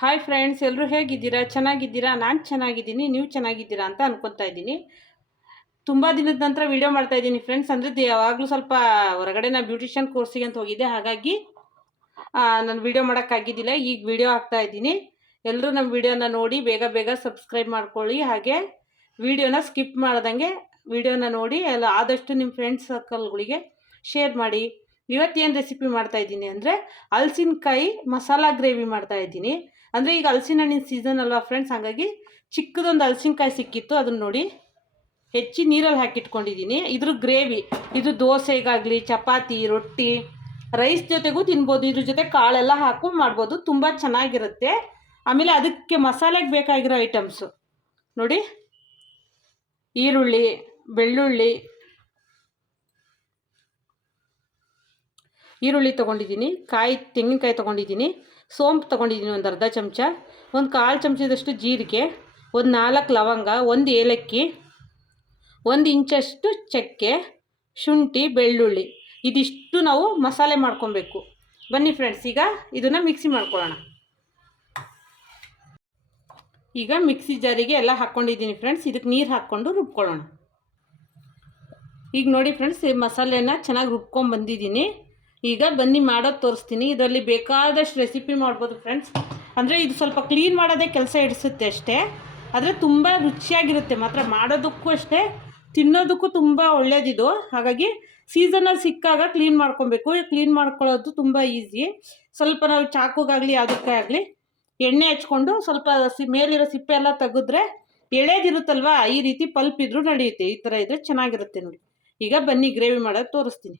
Hi friends, ಎಲ್ಲರೂ ಹೇಗಿದ್ದೀರಾ? ಚೆನ್ನಾಗಿದ್ದೀರಾ? ನಾನು ಚೆನ್ನಾಗಿದ್ದೀನಿ. ನೀವು ಚೆನ್ನಾಗಿದ್ದೀರಾ ಅಂತ ಅನ್ಕೊತಾ ಇದ್ದೀನಿ. ತುಂಬ ದಿನದ ನಂತರ ವೀಡಿಯೋ ಮಾಡ್ತಾ ಇದ್ದೀನಿ ಫ್ರೆಂಡ್ಸ್. ಅಂದರೆ ಯಾವಾಗಲೂ ಸ್ವಲ್ಪ ಹೊರಗಡೆ ನಾನು ಬ್ಯೂಟಿಷಿಯನ್ ಕೋರ್ಸಿಗೆ ಅಂತ ಹೋಗಿದ್ದೆ, ಹಾಗಾಗಿ ನಾನು ವೀಡಿಯೋ ಮಾಡೋಕ್ಕಾಗಿದ್ದಿಲ್ಲ. ಈಗ ವೀಡಿಯೋ ಹಾಕ್ತಾ ಇದ್ದೀನಿ. ಎಲ್ಲರೂ ನಮ್ಮ ವೀಡಿಯೋನ ನೋಡಿ ಬೇಗ ಬೇಗ ಸಬ್ಸ್ಕ್ರೈಬ್ ಮಾಡ್ಕೊಳ್ಳಿ. ಹಾಗೆ ವೀಡಿಯೋನ ಸ್ಕಿಪ್ ಮಾಡ್ದಂಗೆ ವೀಡಿಯೋನ ನೋಡಿ ಎಲ್ಲ ಆದಷ್ಟು ನಿಮ್ಮ ಫ್ರೆಂಡ್ಸ್ ಸರ್ಕಲ್ಗಳಿಗೆ ಶೇರ್ ಮಾಡಿ. ಇವತ್ತೇನು ರೆಸಿಪಿ ಮಾಡ್ತಾಯಿದ್ದೀನಿ ಅಂದರೆ ಹಲಸಿನಕಾಯಿ ಮಸಾಲ ಗ್ರೇವಿ ಮಾಡ್ತಾಯಿದ್ದೀನಿ. ಅಂದರೆ ಈಗ ಹಲಸಿನ ಹಣ್ಣಿನ ಸೀಸನ್ ಅಲ್ವಾ ಫ್ರೆಂಡ್ಸ್, ಹಾಗಾಗಿ ಚಿಕ್ಕದೊಂದು ಹಲಸಿನಕಾಯಿ ಸಿಕ್ಕಿತ್ತು, ಅದನ್ನು ನೋಡಿ ಹೆಚ್ಚಿ ನೀರಲ್ಲಿ ಹಾಕಿಟ್ಕೊಂಡಿದ್ದೀನಿ. ಇದ್ರ ಗ್ರೇವಿ ಇದು ದೋಸೆಗಾಗಲಿ, ಚಪಾತಿ, ರೊಟ್ಟಿ, ರೈಸ್ ಜೊತೆಗೂ ತಿನ್ಬೋದು. ಇದ್ರ ಜೊತೆ ಕಾಳೆಲ್ಲ ಹಾಕು ಮಾಡ್ಬೋದು, ತುಂಬ ಚೆನ್ನಾಗಿರುತ್ತೆ. ಆಮೇಲೆ ಅದಕ್ಕೆ ಮಸಾಲೆಗೆ ಬೇಕಾಗಿರೋ ಐಟಮ್ಸು ನೋಡಿ: ಈರುಳ್ಳಿ, ಬೆಳ್ಳುಳ್ಳಿ, ಈರುಳ್ಳಿ ತೊಗೊಂಡಿದ್ದೀನಿ, ತೆಂಗಿನಕಾಯಿ ತೊಗೊಂಡಿದ್ದೀನಿ, ಸೋಂಪು ತೊಗೊಂಡಿದ್ದೀನಿ ಒಂದು ಅರ್ಧ ಚಮಚ, ಒಂದು 1/4 ಚಮಚದಷ್ಟು ಜೀರಿಗೆ, ಒಂದು 4 ಲವಂಗ, ಒಂದು ಏಲಕ್ಕಿ, 1 ಇಂಚಷ್ಟು ಚಕ್ಕೆ, ಶುಂಠಿ, ಬೆಳ್ಳುಳ್ಳಿ. ಇದಿಷ್ಟು ನಾವು ಮಸಾಲೆ ಮಾಡ್ಕೊಬೇಕು. ಬನ್ನಿ ಫ್ರೆಂಡ್ಸ್, ಈಗ ಇದನ್ನು ಮಿಕ್ಸಿ ಮಾಡ್ಕೊಳ್ಳೋಣ. ಈಗ ಮಿಕ್ಸಿ ಜಾರಿಗೆ ಎಲ್ಲ ಹಾಕ್ಕೊಂಡಿದ್ದೀನಿ ಫ್ರೆಂಡ್ಸ್. ಇದಕ್ಕೆ ನೀರು ಹಾಕ್ಕೊಂಡು ರುಬ್ಕೊಳ್ಳೋಣ. ಈಗ ನೋಡಿ ಫ್ರೆಂಡ್ಸ್, ಈ ಮಸಾಲೆನ ಚೆನ್ನಾಗಿ ರುಬ್ಕೊಂಡ್ಬಂದಿದ್ದೀನಿ. ಈಗ ಬನ್ನಿ ಮಾಡೋದು ತೋರಿಸ್ತೀನಿ. ಇದರಲ್ಲಿ ಬೇಕಾದಷ್ಟು ರೆಸಿಪಿ ಮಾಡ್ಬೋದು ಫ್ರೆಂಡ್ಸ್. ಅಂದರೆ ಇದು ಸ್ವಲ್ಪ ಕ್ಲೀನ್ ಮಾಡೋದೇ ಕೆಲಸ ಇಡಿಸುತ್ತೆ ಅಷ್ಟೇ, ಆದರೆ ತುಂಬ ರುಚಿಯಾಗಿರುತ್ತೆ ಮಾತ್ರ. ಮಾಡೋದಕ್ಕೂ ಅಷ್ಟೇ, ತಿನ್ನೋದಕ್ಕೂ ತುಂಬ ಒಳ್ಳೇದಿದು. ಹಾಗಾಗಿ ಸೀಸನಲ್ಲಿ ಸಿಕ್ಕಾಗ ಕ್ಲೀನ್ ಮಾಡ್ಕೊಬೇಕು. ಕ್ಲೀನ್ ಮಾಡ್ಕೊಳ್ಳೋದು ತುಂಬ ಈಸಿ. ಸ್ವಲ್ಪ ನಾವು ಚಾಕುಗಾಗಲಿ ಯಾವುದಕ್ಕೆ ಆಗಲಿ ಎಣ್ಣೆ ಹಚ್ಕೊಂಡು ಸ್ವಲ್ಪ ಮೇಲಿರೋ ಸಿಪ್ಪೆ ಎಲ್ಲ ತೆಗೆದ್ರೆ ಎಳೆದಿರುತ್ತಲ್ವ, ಈ ರೀತಿ ಪಲ್ಪ್ ಇದ್ರೂ ನಡೆಯುತ್ತೆ. ಈ ಥರ ಇದ್ರೆ ಚೆನ್ನಾಗಿರುತ್ತೆ ನೋಡಿ. ಈಗ ಬನ್ನಿ ಗ್ರೇವಿ ಮಾಡೋದು ತೋರಿಸ್ತೀನಿ.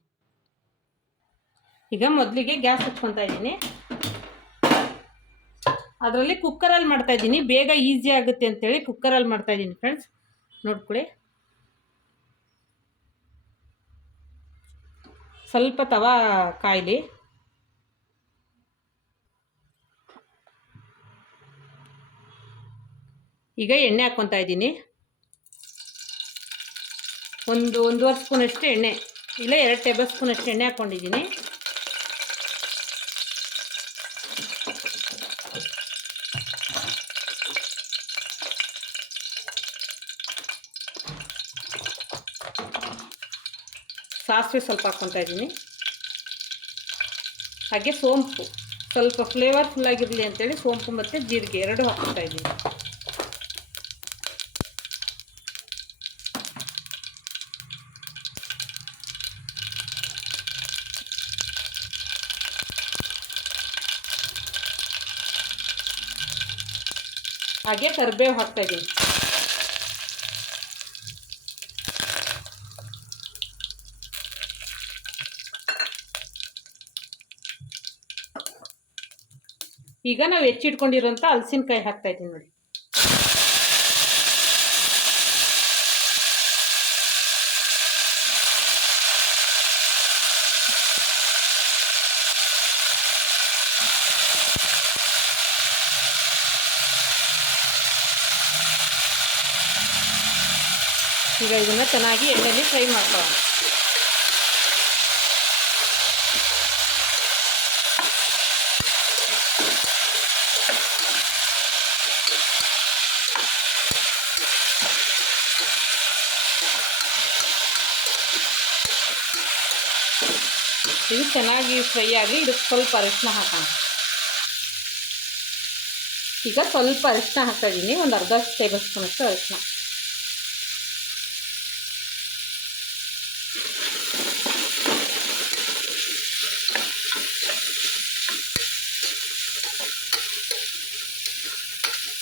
ಈಗ ಮೊದಲಿಗೆ ಗ್ಯಾಸ್ ಹಚ್ಕೊತಾ ಇದ್ದೀನಿ. ಅದರಲ್ಲಿ ಕುಕ್ಕರಲ್ಲಿ ಮಾಡ್ತಾಯಿದ್ದೀನಿ, ಬೇಗ ಈಸಿ ಆಗುತ್ತೆ ಅಂತೇಳಿ ಕುಕ್ಕರಲ್ಲಿ ಮಾಡ್ತಾಯಿದ್ದೀನಿ ಫ್ರೆಂಡ್ಸ್. ನೋಡ್ಕೊಳ್ಳಿ, ಸ್ವಲ್ಪ ತವಾ ಕಾಯಲಿ. ಈಗ ಎಣ್ಣೆ ಹಾಕ್ಕೊತಾ ಇದ್ದೀನಿ. ಒಂದೂವರೆ ಸ್ಪೂನಷ್ಟು ಎಣ್ಣೆ, ಇಲ್ಲ 2 ಟೇಬಲ್ ಸ್ಪೂನಷ್ಟು ಎಣ್ಣೆ ಹಾಕ್ಕೊಂಡಿದ್ದೀನಿ. ಸಾಸಿವೆ ಸ್ವಲ್ಪ ಹಾಕ್ಕೊತಾ ಇದ್ದೀನಿ. ಹಾಗೆ ಸೋಂಪು ಸ್ವಲ್ಪ ಫ್ಲೇವರ್ಫುಲ್ ಆಗಿರಲಿ ಅಂತೇಳಿ ಸೋಂಪು ಮತ್ತು ಜೀರಿಗೆ 2 ಹಾಕ್ಕೊತಾ ಇದ್ದೀನಿ. ಹಾಗೆ ಕರಿಬೇವು ಹಾಕ್ತಾ ಇದ್ದೀನಿ. ಈಗ ನಾವು ಹೆಚ್ಚಿಟ್ಕೊಂಡಿರೋಂಥ ಹಲಸಿನಕಾಯಿ ಹಾಕ್ತಾ ಇದ್ದೀನಿ ನೋಡಿ. ಈಗ ಇದನ್ನು ಚೆನ್ನಾಗಿ ಎಣ್ಣೆಯಲ್ಲಿ ಫ್ರೈ ಮಾಡ್ಕೊಳ್ಳೋಣ. ಇದು ಚೆನ್ನಾಗಿ ಫ್ರೈ ಆಗಿ ಇದಕ್ಕೆ ಸ್ವಲ್ಪ ಅರಿಶಿನ ಹಾಕೋಣ. ಈಗ ಸ್ವಲ್ಪ ಅರಿಶಿನ ಹಾಕ್ತಾ ಇದ್ದೀನಿ, ಒಂದು ಅರ್ಧ ಟೇಬಲ್ ಸ್ಪೂನಷ್ಟು ಅರಿಶಿನ.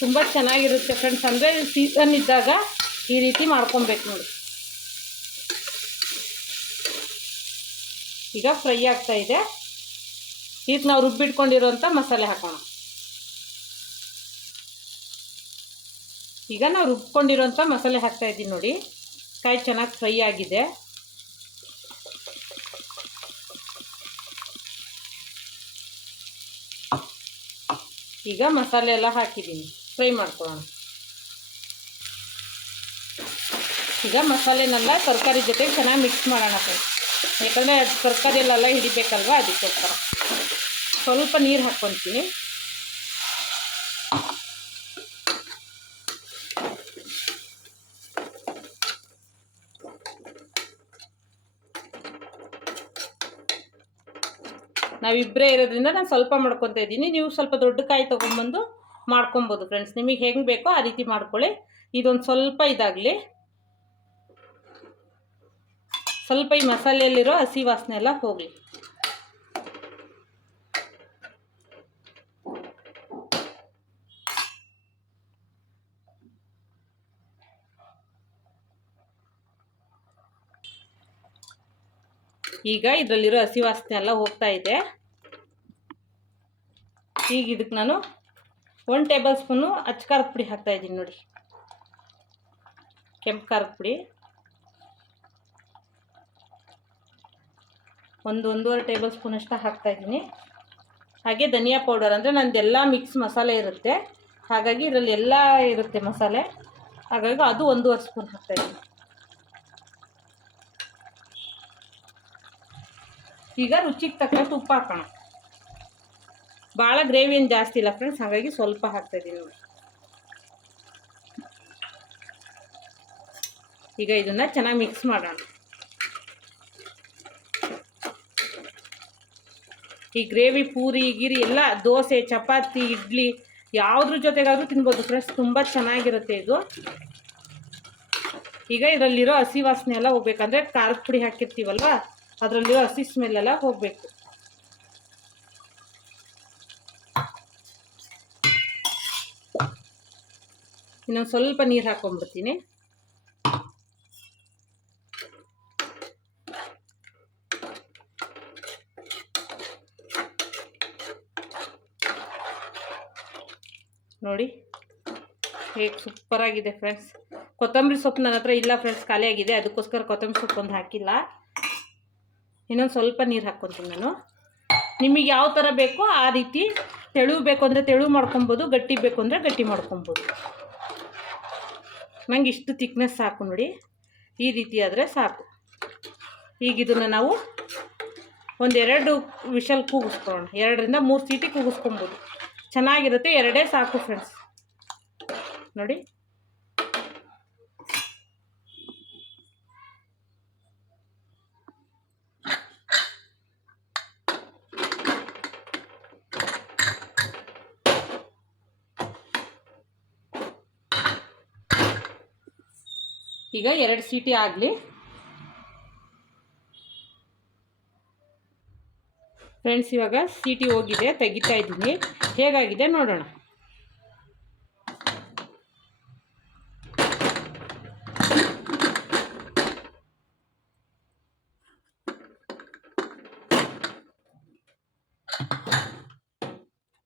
ತುಂಬ ಚೆನ್ನಾಗಿರುತ್ತೆ ಫ್ರೆಂಡ್ಸ್. ಅಂದರೆ ಸೀಸನ್ ಇದ್ದಾಗ ಈ ರೀತಿ ಮಾಡ್ಕೊಬೇಕು ನೋಡಿ. ಈಗ ಫ್ರೈ ಆಗ್ತಾ ಇದೆ. ಈಗ ನಾವು ರುಬ್ಬಿಟ್ಕೊಂಡಿರೋಂಥ ಮಸಾಲೆ ಹಾಕೋಣ. ಈಗ ನಾವು ರುಬ್ಕೊಂಡಿರೋಂಥ ಮಸಾಲೆ ಹಾಕ್ತಾ ಇದ್ದೀನಿ ನೋಡಿ. ಕಾಯಿ ಚೆನ್ನಾಗಿ ಫ್ರೈ ಆಗಿದೆ. ಈಗ ಮಸಾಲೆ ಎಲ್ಲ ಹಾಕಿದ್ದೀನಿ, ಫ್ರೈ ಮಾಡ್ಕೊಳ್ಳೋಣ. ಈಗ ಮಸಾಲೆನೆಲ್ಲ ತರಕಾರಿ ಜೊತೆ ಚೆನ್ನಾಗಿ ಮಿಕ್ಸ್ ಮಾಡೋಣ ಫ್ರೆಂಡ್ಸ್. ಯಾಕಂದರೆ ತರಕಾರಿಯಲ್ಲೆಲ್ಲ ಹಿಡಿಬೇಕಲ್ವ, ಅದಕ್ಕೋಸ್ಕರ ಸ್ವಲ್ಪ ನೀರು ಹಾಕ್ಕೊತೀನಿ. ನಾವಿಬ್ಬರೇ ಇರೋದ್ರಿಂದ ನಾನು ಸ್ವಲ್ಪ ಮಾಡ್ಕೊತಾ ಇದ್ದೀನಿ. ನೀವು ಸ್ವಲ್ಪ ದೊಡ್ಡ ಕಾಯಿ ತೊಗೊಂಬಂದು ಮಾಡ್ಕೊಬೋದು ಫ್ರೆಂಡ್ಸ್. ನಿಮಗೆ ಹೆಂಗೆ ಬೇಕೋ ಆ ರೀತಿ ಮಾಡ್ಕೊಳ್ಳಿ. ಇದೊಂದು ಸ್ವಲ್ಪ ಇದಾಗಲಿ, ಸ್ವಲ್ಪ ಈ ಮಸಾಲೆಯಲ್ಲಿರೋ ಹಸಿ ವಾಸನೆ ಎಲ್ಲ ಹೋಗಲಿ. ಈಗ ಇದರಲ್ಲಿರೋ ಹಸಿ ವಾಸನೆ ಎಲ್ಲ ಹೋಗ್ತಾ ಇದೆ. ಈಗ ಇದಕ್ಕೆ ನಾನು 1 ಟೇಬಲ್ ಸ್ಪೂನು ಅಚ್ಚ ಖಾರದ ಪುಡಿ ಹಾಕ್ತಾಯಿದ್ದೀನಿ ನೋಡಿ, ಕೆಂಪು ಖಾರದ ಪುಡಿ. 1-1.5 ಟೇಬಲ್ ಸ್ಪೂನ್ ಅಷ್ಟು ಹಾಕ್ತಾಯಿದ್ದೀನಿ. ಹಾಗೆ ಧನಿಯಾ ಪೌಡರ್, ಅಂದರೆ ನಂದೆಲ್ಲ ಮಿಕ್ಸ್ ಮಸಾಲೆ ಇರುತ್ತೆ, ಹಾಗಾಗಿ ಇದರಲ್ಲಿ ಎಲ್ಲ ಇರುತ್ತೆ ಮಸಾಲೆ, ಹಾಗಾಗಿ ಅದು 1.5 ಸ್ಪೂನ್ ಹಾಕ್ತಾಯಿದ್ದೀನಿ. ಈಗ ರುಚಿಗೆ ತಕ್ಕಷ್ಟು ಉಪ್ಪು ಹಾಕೋಣ. ಭಾಳ ಗ್ರೇವಿ ಏನು ಜಾಸ್ತಿ ಇಲ್ಲ ಫ್ರೆಂಡ್ಸ್, ಹಾಗಾಗಿ ಸ್ವಲ್ಪ ಹಾಕ್ತಾಯಿದ್ದೀನಿ ನೋಡಿ. ಈಗ ಇದನ್ನು ಚೆನ್ನಾಗಿ ಮಿಕ್ಸ್ ಮಾಡೋಣ. ಈ ಗ್ರೇವಿ ಪೂರಿ ಗಿರಿ ಎಲ್ಲ ದೋಸೆ, ಚಪಾತಿ, ಇಡ್ಲಿ ಯಾವುದ್ರ ಜೊತೆಗಾದರೂ ತಿನ್ಬೋದು ಫ್ರೆಂಡ್ಸ್, ತುಂಬ ಚೆನ್ನಾಗಿರುತ್ತೆ ಇದು. ಈಗ ಇದರಲ್ಲಿರೋ ಹಸಿ ವಾಸನೆ ಎಲ್ಲ ಹೋಗ್ಬೇಕಂದ್ರೆ ಖಾರದ ಪುಡಿ ಹಾಕಿರ್ತೀವಲ್ವ, ಅದರಲ್ಲಿರೋ ಹಸಿ ಸ್ಮೆಲ್ಲೆಲ್ಲ ಹೋಗಬೇಕು. ಇನ್ನೊಂದು ಸ್ವಲ್ಪ ನೀರು ಹಾಕೊಂಡ್ಬಿಡ್ತೀನಿ. ನೋಡಿ ಹೇಗೆ ಸೂಪರಾಗಿದೆ ಫ್ರೆಂಡ್ಸ್. ಕೊತ್ತಂಬರಿ ಸೊಪ್ಪು ನನ್ನ ಹತ್ರ ಇಲ್ಲ ಫ್ರೆಂಡ್ಸ್, ಖಾಲಿಯಾಗಿದೆ, ಅದಕ್ಕೋಸ್ಕರ ಕೊತ್ತಂಬರಿ ಸೊಪ್ಪು ಒಂದು ಹಾಕಿಲ್ಲ. ಇನ್ನೊಂದು ಸ್ವಲ್ಪ ನೀರು ಹಾಕ್ಕೊತೀನಿ ನಾನು. ನಿಮಗೆ ಯಾವ ಥರ ಬೇಕೋ ಆ ರೀತಿ, ತೆಳು ಬೇಕು ಅಂದರೆ ತೆಳು ಮಾಡ್ಕೊಬೋದು, ಗಟ್ಟಿ ಬೇಕು ಅಂದರೆ ಗಟ್ಟಿ ಮಾಡ್ಕೊಬೋದು. ನಂಗೆ ಇಷ್ಟು ತಿಕ್ನೆಸ್ ಸಾಕು ನೋಡಿ, ಈ ರೀತಿ ಆದರೆ ಸಾಕು. ಈಗ ಇದನ್ನು ನಾವು 1-2 ವಿಷಲ್ ಕೂಗಿಸ್ಕೊಳ್ಳೋಣ. 2-3 ಸೀಟಿ ಕೂಗಿಸ್ಕೊಬೋದು, ಚೆನ್ನಾಗಿರುತ್ತೆ. 2 ಸಾಕು ಫ್ರೆಂಡ್ಸ್. ನೋಡಿ ಈಗ 2 ಸೀಟಿ ಆಗಲಿ ಫ್ರೆಂಡ್ಸ್. ಇವಾಗ ಸೀಟಿ ಹೋಗಿದೆ, ತೆಗಿತಾ ಇದ್ದೀನಿ. ಹೇಗಾಗಿದೆ ನೋಡೋಣ.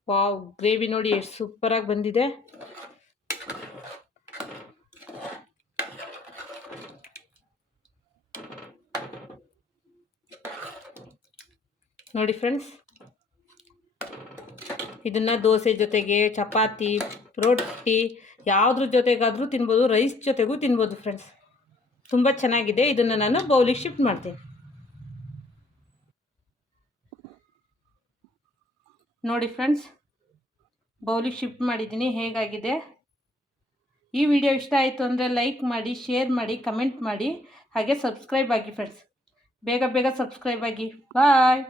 ವಾವ್, ಗ್ರೇವಿ ನೋಡಿ ಎಷ್ಟು ಸೂಪರಾಗಿ ಬಂದಿದೆ. ನೋಡಿ ಫ್ರೆಂಡ್ಸ್, ಇದನ್ನು ದೋಸೆ ಜೊತೆಗೆ, ಚಪಾತಿ, ರೊಟ್ಟಿ ಯಾವುದ್ರ ಜೊತೆಗಾದರೂ ತಿನ್ಬೋದು, ರೈಸ್ ಜೊತೆಗೂ ತಿನ್ಬೋದು ಫ್ರೆಂಡ್ಸ್. ತುಂಬ ಚೆನ್ನಾಗಿದೆ. ಇದನ್ನು ನಾನು ಬೌಲಿಗೆ ಶಿಫ್ಟ್ ಮಾಡ್ತೀನಿ. ನೋಡಿ ಫ್ರೆಂಡ್ಸ್, ಬೌಲಿಗೆ ಶಿಫ್ಟ್ ಮಾಡಿದ್ದೀನಿ. ಹೇಗಾಗಿದೆ. ಈ ವಿಡಿಯೋ ಇಷ್ಟ ಆಯಿತು ಅಂದರೆ ಲೈಕ್ ಮಾಡಿ, ಶೇರ್ ಮಾಡಿ, ಕಮೆಂಟ್ ಮಾಡಿ, ಹಾಗೆ ಸಬ್ಸ್ಕ್ರೈಬ್ ಆಗಿ ಫ್ರೆಂಡ್ಸ್. ಬೇಗ ಬೇಗ ಸಬ್ಸ್ಕ್ರೈಬ್ ಆಗಿ. ಬಾಯ್.